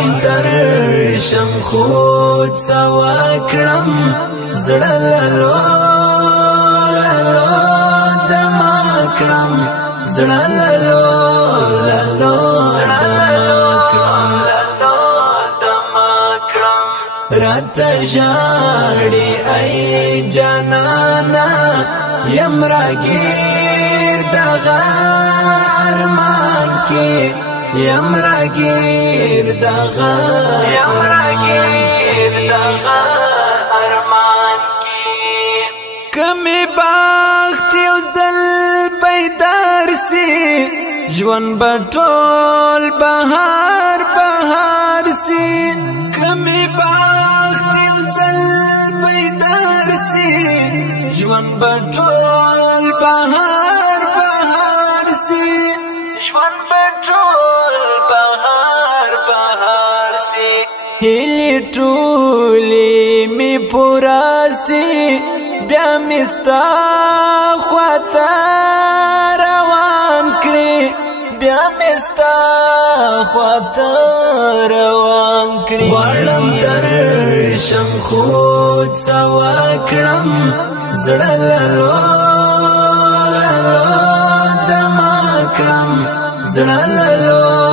غړم درشم خود سوا کړم زړه لالو لالو دما کړم زړه لالو لالو رات جاړي ای جانانا یم راګیر د غارمان کې یم راګیر د ارمان کې کمی بخت یو ځل بیدار سي ژوند بټول بهار بهار سي کمی ژوند بټول بهار بهار سي ژوند بټول بهار بهار سي هلي ټولي می پورا سي بیا مستا خواته روان کړي بیا مستا خواته روان کړي غړم درشم خود سوا کړم زړه لالو لالو دما کړم زړه لالو